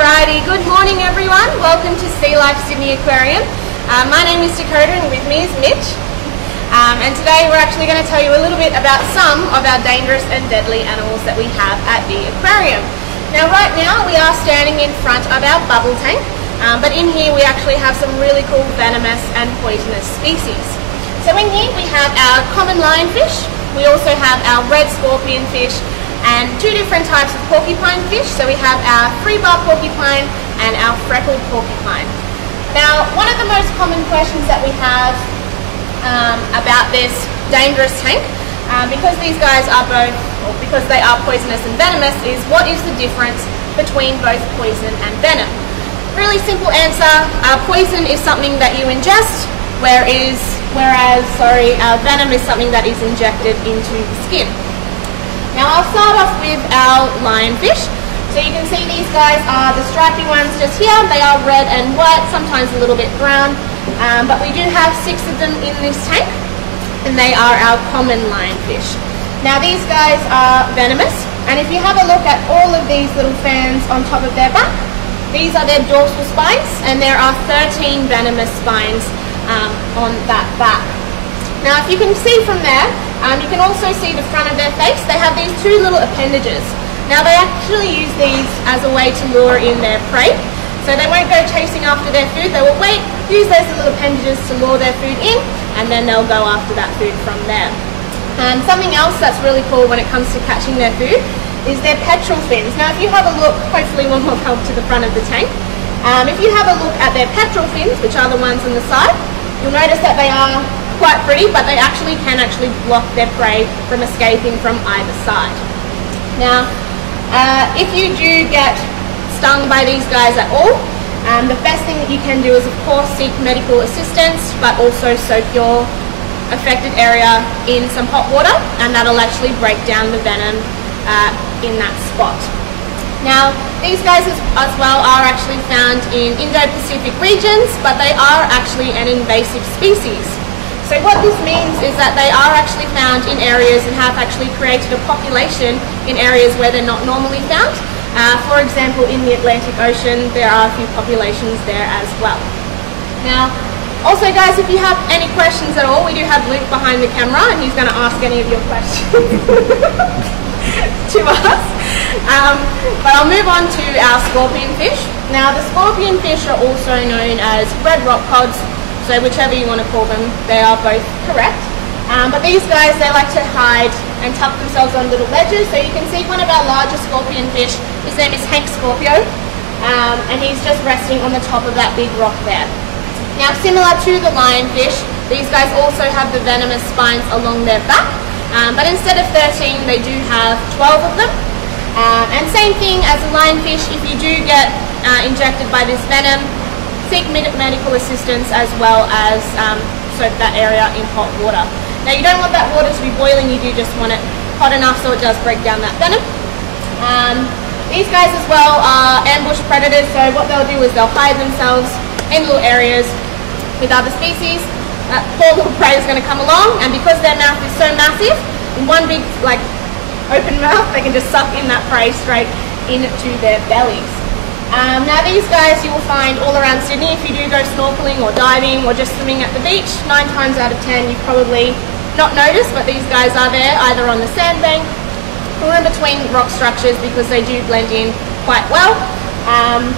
Alrighty, good morning everyone. Welcome to SEA LIFE Sydney Aquarium. My name is Dakota and with me is Mitch. And today we're actually going to tell you a little bit about some of our dangerous and deadly animals that we have at the aquarium. Now right now we are standing in front of our bubble tank, but in here we actually have some really cool venomous and poisonous species. So in here we have our common lionfish, we also have our red scorpion fish, and two different types of porcupine fish. So we have our free-bar porcupine and our freckled porcupine. Now, one of the most common questions that we have about this dangerous tank, because these guys are both, or because they are poisonous and venomous, is what is the difference between both poison and venom? Really simple answer, poison is something that you ingest, whereas our venom is something that is injected into the skin. Now I'll start off with our lionfish. So you can see these guys are the stripy ones just here. They are red and white, sometimes a little bit brown, but we do have 6 of them in this tank, and they are our common lionfish. Now these guys are venomous, and if you have a look at all of these little fans on top of their back, these are their dorsal spines, and there are 13 venomous spines on that back. Now if you can see from there, you can also see the front of their face. They have these 2 little appendages. Now they actually use these as a way to lure in their prey. So they won't go chasing after their food. They will wait, use those little appendages to lure their food in, and then they'll go after that food from there. Something else that's really cool when it comes to catching their food is their pectoral fins. Now if you have a look, hopefully one will help to the front of the tank. If you have a look at their pectoral fins, which are the ones on the side, you'll notice that they are quite pretty, but they can block their prey from escaping from either side. Now, if you do get stung by these guys at all, the best thing that you can do is of course seek medical assistance, but also soak your affected area in some hot water, and that'll actually break down the venom in that spot. Now, these guys as well are actually found in Indo-Pacific regions, but they are actually an invasive species. So what this means is that they are actually found in areas and have actually created a population in areas where they're not normally found. For example, in the Atlantic Ocean, there are a few populations there as well. Now, also guys, if you have any questions at all, we do have Luke behind the camera and he's going to ask any of your questions to us. But I'll move on to our scorpion fish. Now, the scorpion fish are also known as red rock cods. So whichever you want to call them, they are both correct. But these guys, they like to hide and tuck themselves on little ledges. So you can see one of our largest scorpion fish, his name is Hank Scorpio, and he's just resting on the top of that big rock there. Now similar to the lionfish, these guys also have the venomous spines along their back, but instead of 13, they do have 12 of them. And same thing as the lionfish, if you do get injected by this venom, seek medical assistance as well as soak that area in hot water. Now you don't want that water to be boiling, you do just want it hot enough so it does break down that venom. These guys as well are ambush predators, so what they'll do is they'll hide themselves in little areas with other species. That poor little prey is going to come along, and because their mouth is so massive, in one big open mouth, they can just suck in that prey straight into their bellies. Now these guys you will find all around Sydney. If you do go snorkeling or diving or just swimming at the beach, 9 times out of 10 you probably not notice, but these guys are there either on the sandbank or in between rock structures because they do blend in quite well.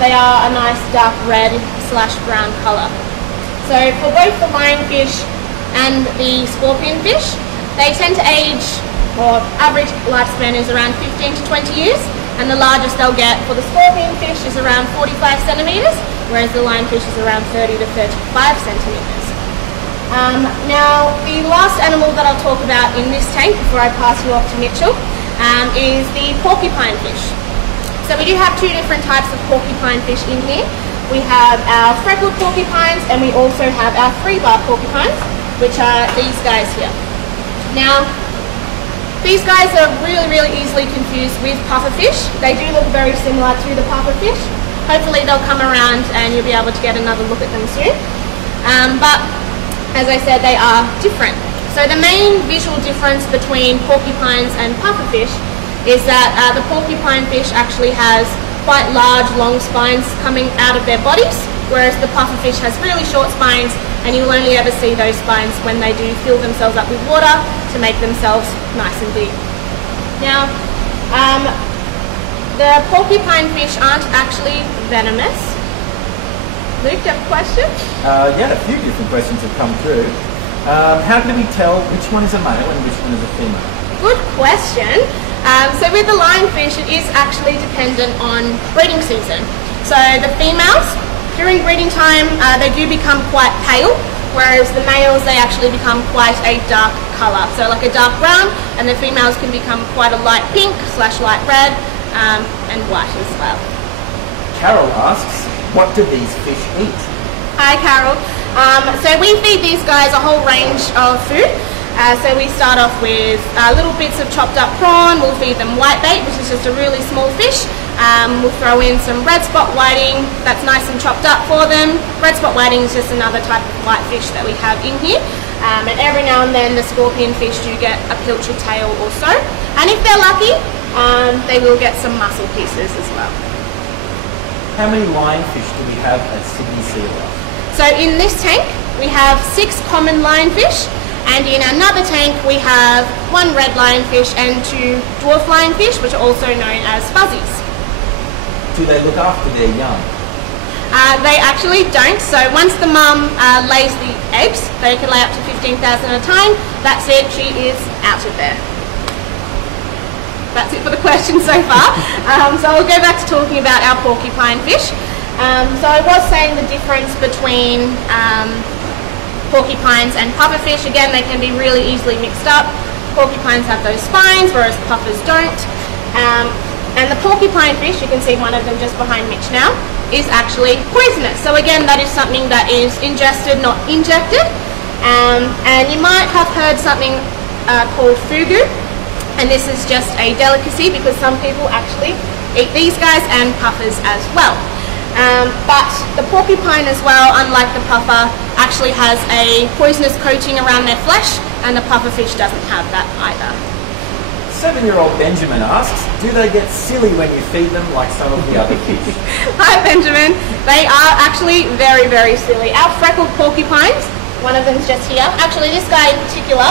They are a nice dark red/brown colour. So for both the lionfish and the scorpion fish, they tend to age, or average lifespan is around 15 to 20 years. And the largest they'll get for the scorpion fish is around 45 centimetres, whereas the lionfish is around 30 to 35 centimetres. Now, the last animal that I'll talk about in this tank before I pass you off to Mitchell is the porcupine fish. So we do have 2 different types of porcupine fish in here. We have our freckled porcupines and we also have our free-bar porcupines, which are these guys here. Now, these guys are really easily confused with pufferfish. They do look very similar to the pufferfish. Hopefully they'll come around and you'll be able to get another look at them soon. But as I said, they are different. So the main visual difference between porcupines and pufferfish is that the porcupine fish actually has quite large, long spines coming out of their bodies, whereas the pufferfish has really short spines, and you'll only ever see those spines when they do fill themselves up with water to make themselves nice and deep. Now, the porcupine fish aren't actually venomous. Luke, do you have a question? Yeah, a few different questions have come through. How can we tell which one is a male and which one is a female? Good question. So with the lionfish, it is actually dependent on breeding season. So the females, during breeding time, they do become quite pale, whereas the males, they actually become quite a dark colour. So like a dark brown, and the females can become quite a light pink / light red, and white as well. Carol asks, what do these fish eat? Hi Carol. So we feed these guys a whole range of food. So we start off with little bits of chopped up prawn. We'll feed them whitebait, which is just a really small fish. We'll throw in some red spot whiting that's nice and chopped up for them. Red spot whiting is just another type of white fish that we have in here. And every now and then the scorpion fish do get a pilchard tail or so. And if they're lucky, they will get some mussel pieces as well. How many lionfish do we have at Sydney Sea Life? So in this tank we have 6 common lionfish, and in another tank we have 1 red lionfish and 2 dwarf lionfish, which are also known as fuzzies. Do they look after their young? They actually don't. So once the mum lays the eggs, they can lay up to 15,000 at a time. That's it, she is out of there. That's it for the questions so far. So I'll go back to talking about our porcupine fish. So I was saying the difference between porcupines and pufferfish. Again, they can be really easily mixed up. Porcupines have those spines, whereas puffers don't. And the porcupine fish, you can see one of them just behind Mitch now, is actually poisonous. So again, that is something that is ingested, not injected. And you might have heard something called fugu. And this is just a delicacy because some people actually eat these guys and puffers as well. But the porcupine as well, unlike the puffer, actually has a poisonous coating around their flesh, and the pufferfish doesn't have that either. 7-year-old Benjamin asks, do they get silly when you feed them like some of the other fish? Hi Benjamin, they are actually very, very silly. Our freckled porcupines, one of them's just here, actually this guy in particular,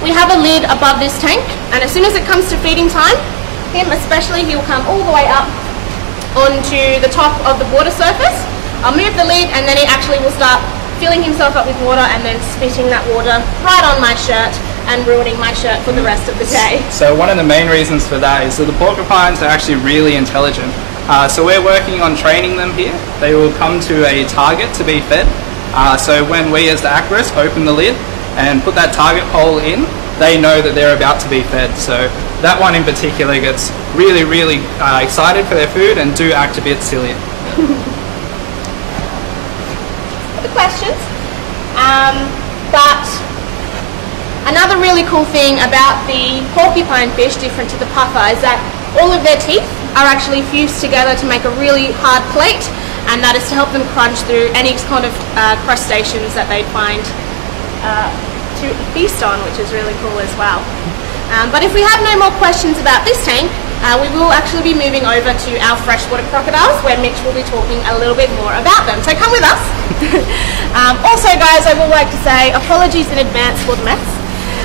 we have a lid above this tank, and as soon as it comes to feeding time, him especially, he'll come all the way up onto the top of the water surface. I'll move the lid and then he actually will start filling himself up with water and then spitting that water right on my shirt and ruining my shirt for the rest of the day. So one of the main reasons for that is that the porcupines are actually really intelligent. So we're working on training them here. They will come to a target to be fed. So when we as the aquarists open the lid and put that target pole in, they know that they're about to be fed. So that one in particular gets really, really excited for their food and do act a bit silly. The questions. But another really cool thing about the porcupine fish, different to the puffer, is that all of their teeth are actually fused together to make a really hard plate, and that is to help them crunch through any kind of crustaceans that they'd find to feast on, which is really cool as well. But if we have no more questions about this tank, we will actually be moving over to our freshwater crocodiles, where Mitch will be talking a little bit more about them. So come with us. Also guys, I would like to say apologies in advance for the mess.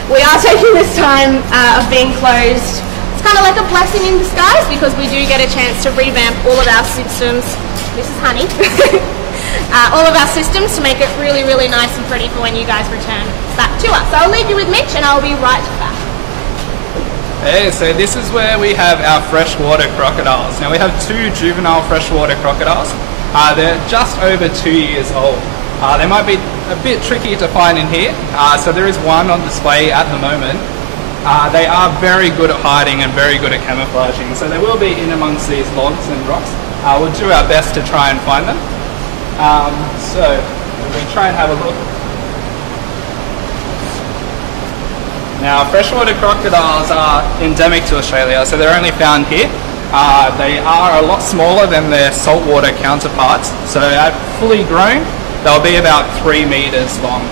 We are taking this time of being closed. It's kind of like a blessing in disguise because we do get a chance to revamp all of our systems. This is honey. All of our systems to make it really, really nice and pretty for when you guys return back to us. So I'll leave you with Mitch and I'll be right back. Hey, so this is where we have our freshwater crocodiles. Now we have 2 juvenile freshwater crocodiles. They're just over 2 years old. They might be a bit tricky to find in here, so there is one on display at the moment. They are very good at hiding and very good at camouflaging, so they will be in amongst these logs and rocks. We'll do our best to try and find them. So we try and have a look. Now, freshwater crocodiles are endemic to Australia, so they're only found here. They are a lot smaller than their saltwater counterparts, so at fully grown, they'll be about 3 meters long.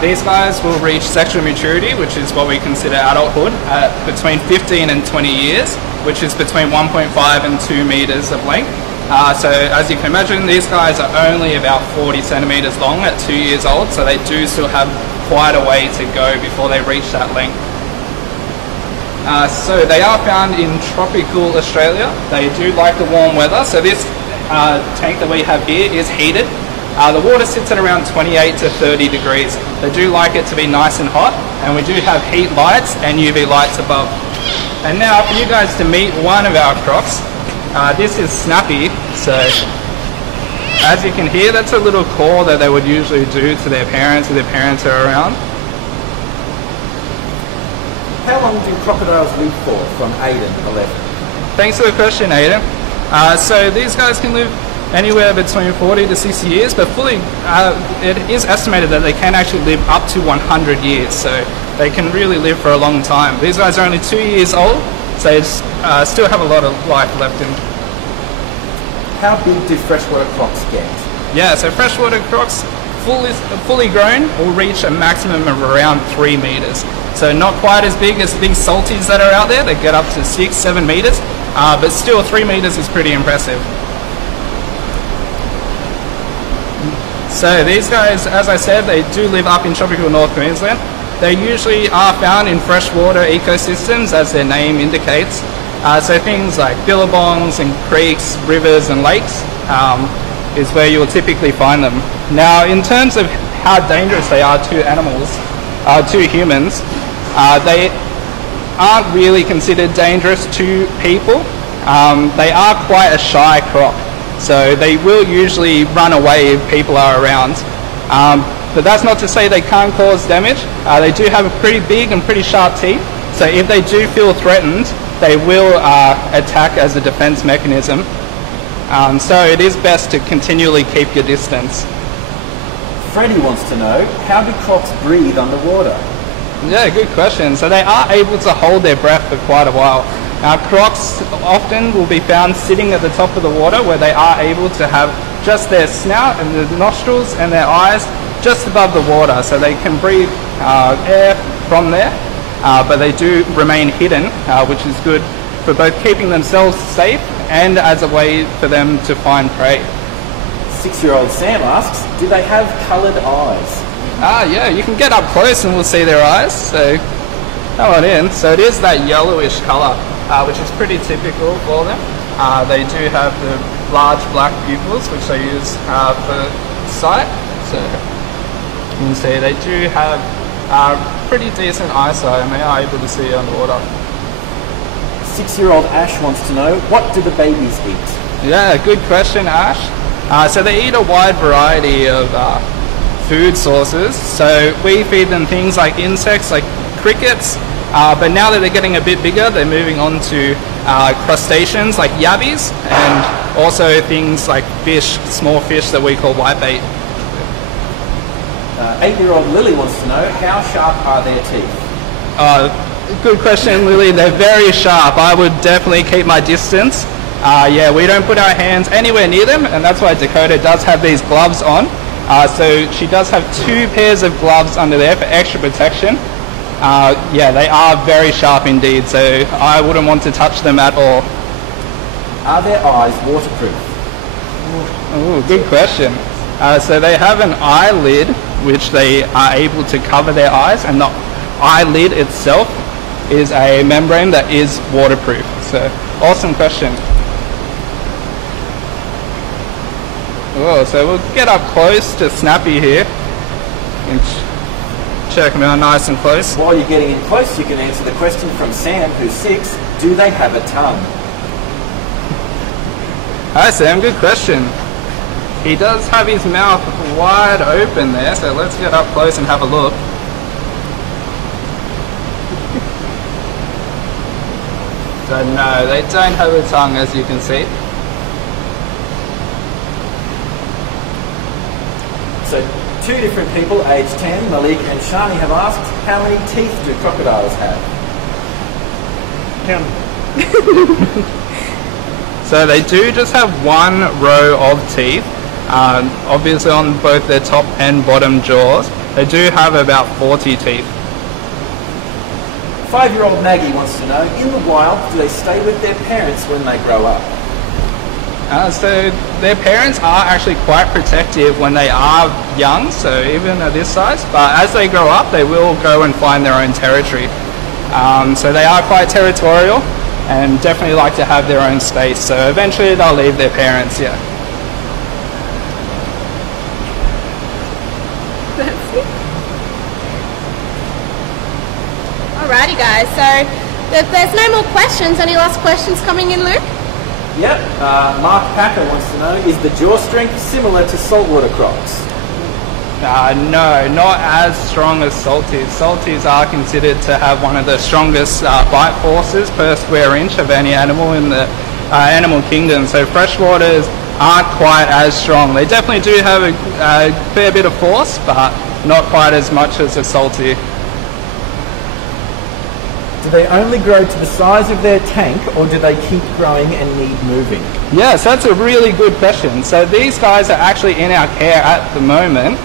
These guys will reach sexual maturity, which is what we consider adulthood, at between 15 and 20 years, which is between 1.5 and 2 meters of length. So as you can imagine, these guys are only about 40 centimeters long at 2 years old, so they do still have quite a way to go before they reach that length. So they are found in tropical Australia. They do like the warm weather. So this tank that we have here is heated. The water sits at around 28 to 30 degrees. They do like it to be nice and hot, and we do have heat lights and UV lights above. And now for you guys to meet one of our crocs. This is Snappy. So as you can hear, that's a little call that they would usually do to their parents if their parents are around. How long do crocodiles live for from Aiden, the left? Thanks for the question, Aiden. So these guys can live anywhere between 40 to 60 years, but it is estimated that they can actually live up to 100 years, so they can really live for a long time. These guys are only 2 years old, so they still have a lot of life left in them. How big do freshwater crocs get? Yeah, so freshwater crocs, fully grown, will reach a maximum of around 3 meters. So not quite as big as the big salties that are out there. They get up to 6-7 meters, but still 3 meters is pretty impressive. So these guys, as I said, they do live up in tropical North Queensland. They usually are found in freshwater ecosystems, as their name indicates. So things like billabongs and creeks, rivers and lakes is where you will typically find them. Now, in terms of how dangerous they are to animals, to humans, they aren't really considered dangerous to people. They are quite a shy croc, so they will usually run away if people are around. But that's not to say they can't cause damage. They do have a pretty big and pretty sharp teeth, so if they do feel threatened, they will attack as a defense mechanism. So it is best to continually keep your distance. Freddie wants to know, how do crocs breathe underwater? Yeah, good question. So they are able to hold their breath for quite a while. Crocs often will be found sitting at the top of the water, where they are able to have just their snout and their nostrils and their eyes just above the water, so they can breathe air from there, but they do remain hidden, which is good for both keeping themselves safe and as a way for them to find prey. 6-year-old Sam asks, do they have coloured eyes? Yeah, you can get up close and we'll see their eyes, so come on in. So it is that yellowish colour, which is pretty typical for them. They do have the large black pupils, which they use for sight, so you can see they do have pretty decent eyesight and they are able to see underwater. 6-year-old Ash wants to know, what do the babies eat? Yeah, good question, Ash. So they eat a wide variety of food sources. So we feed them things like insects, like crickets, but now that they're getting a bit bigger, they're moving on to crustaceans like yabbies, and also things like fish, small fish that we call whitebait. 8-year-old Lily wants to know, how sharp are their teeth? Good question, Lily. They're very sharp. I would definitely keep my distance. Yeah, we don't put our hands anywhere near them, and that's why Dakota does have these gloves on. So she does have 2 pairs of gloves under there for extra protection. Yeah, they are very sharp indeed, so I wouldn't want to touch them at all. Are their eyes waterproof? Ooh, good question. So they have an eyelid which they are able to cover their eyes, and the eyelid itself is a membrane that is waterproof. So awesome question. Oh, so we'll get up close to Snappy here and check him out nice and close. While you're getting in close, you can answer the question from Sam, who's 6. Do they have a tongue? Hi Sam, good question. He does have his mouth wide open there, so let's get up close and have a look. So no, they don't have a tongue, as you can see. So 2 different people, age 10, Malik and Shani, have asked, how many teeth do crocodiles have? So they do just have 1 row of teeth, obviously on both their top and bottom jaws. They do have about 40 teeth. 5-year-old Maggie wants to know, in the wild, do they stay with their parents when they grow up? So their parents are actually quite protective when they are young, so even at this size, but as they grow up they will go and find their own territory. So they are quite territorial and definitely like to have their own space, so eventually they'll leave their parents, yeah. That's it. Alrighty guys, so if there's no more questions, any last questions coming in, Luke? Yep. Mark Packer wants to know, is the jaw strength similar to saltwater crocs? No, not as strong as salties. Salties are considered to have one of the strongest bite forces per square inch of any animal in the animal kingdom. So freshwaters aren't quite as strong. They definitely do have a fair bit of force, but not quite as much as a salty. Do they only grow to the size of their tank, or do they keep growing and need moving? Yes, that's a really good question. So these guys are actually in our care at the moment.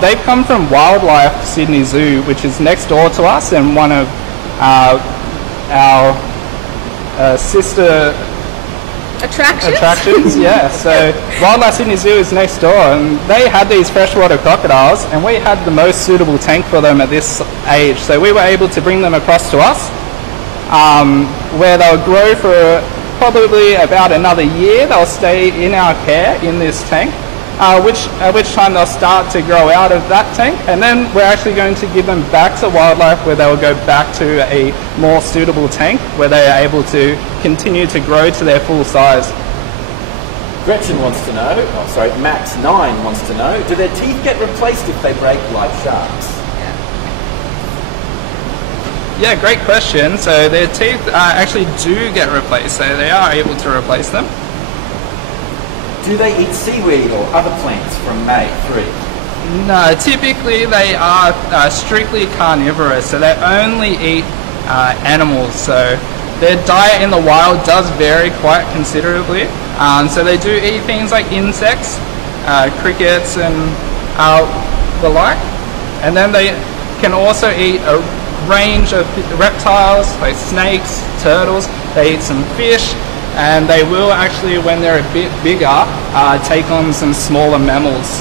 They've come from Wildlife Sydney Zoo, which is next door to us, and one of our sister attractions. Yeah, so Wildlife Sydney Zoo is next door, and they had these freshwater crocodiles, and we had the most suitable tank for them at this age. So we were able to bring them across to us, where they'll grow for probably about another year. They'll stay in our care in this tank, at which time they'll start to grow out of that tank, and then we're actually going to give them back to wildlife, where they'll go back to a more suitable tank where they are able to continue to grow to their full size. Gretchen wants to know, Max9 wants to know, do their teeth get replaced if they break like sharks? Yeah, great question. So their teeth actually do get replaced, so they are able to replace them. Do they eat seaweed or other plants from May 3? No, typically they are strictly carnivorous, so they only eat animals. So their diet in the wild does vary quite considerably. So they do eat things like insects, crickets and the like. And then they can also eat a range of reptiles, like snakes, turtles. They eat some fish. And they will actually, when they're a bit bigger, take on some smaller mammals.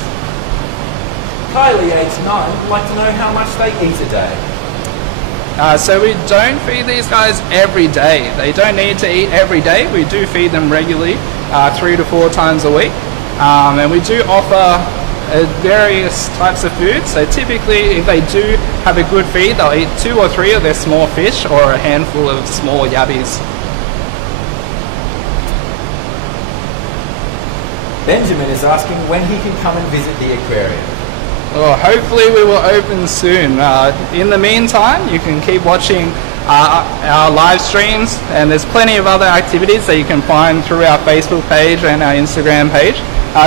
Kylie, age 9, would like to know how much they eat a day. So we don't feed these guys every day. They don't need to eat every day. We do feed them regularly, 3 to 4 times a week. And we do offer various types of food. So typically, if they do have a good feed, they'll eat 2 or 3 of their small fish or a handful of small yabbies. Benjamin is asking when he can come and visit the aquarium. Well, hopefully we will open soon. In the meantime, you can keep watching our live streams, and there's plenty of other activities that you can find through our Facebook page and our Instagram page.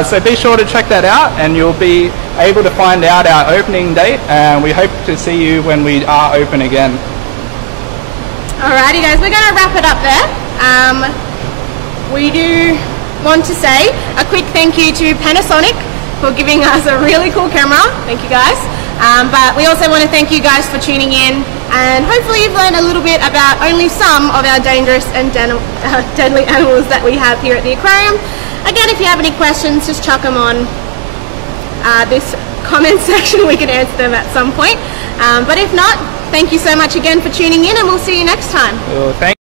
So be sure to check that out, and you'll be able to find out our opening date, and we hope to see you when we are open again. Alrighty guys, we're going to wrap it up there. We do want to say a quick thank you to Panasonic for giving us a really cool camera. Thank you guys. But we also want to thank you guys for tuning in, and hopefully you've learned a little bit about only some of our dangerous and deadly animals that we have here at the aquarium. Again, if you have any questions, just chuck them on this comment section. We can answer them at some point. But if not, thank you so much again for tuning in, and we'll see you next time. Well, thank